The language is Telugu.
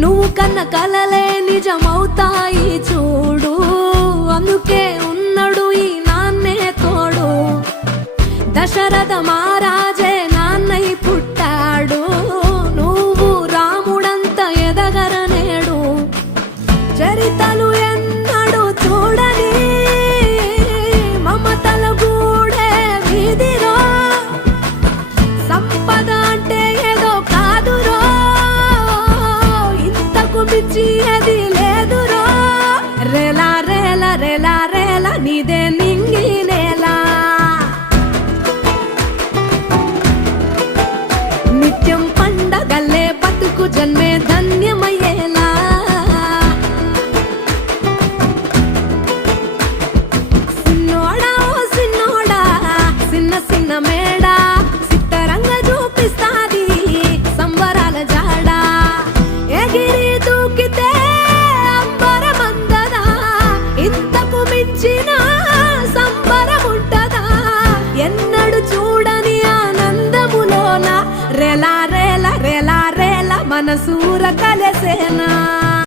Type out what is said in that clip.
నువ్వు కన్న కలలే నిజమవుతాయి చూడు, అందుకే ఉన్నాడు ఈ నాన్నే తోడు. దశరథ మహారాజే నాన్నై పుట్టాడు, నువ్వు రాముడంత ఎదగరనేడు. చరితలు ఎన్నడు చూడని మమతల గూడే వీధిరో, సంపద అంటే ఏదో కాదురో, ఇంతకు మించి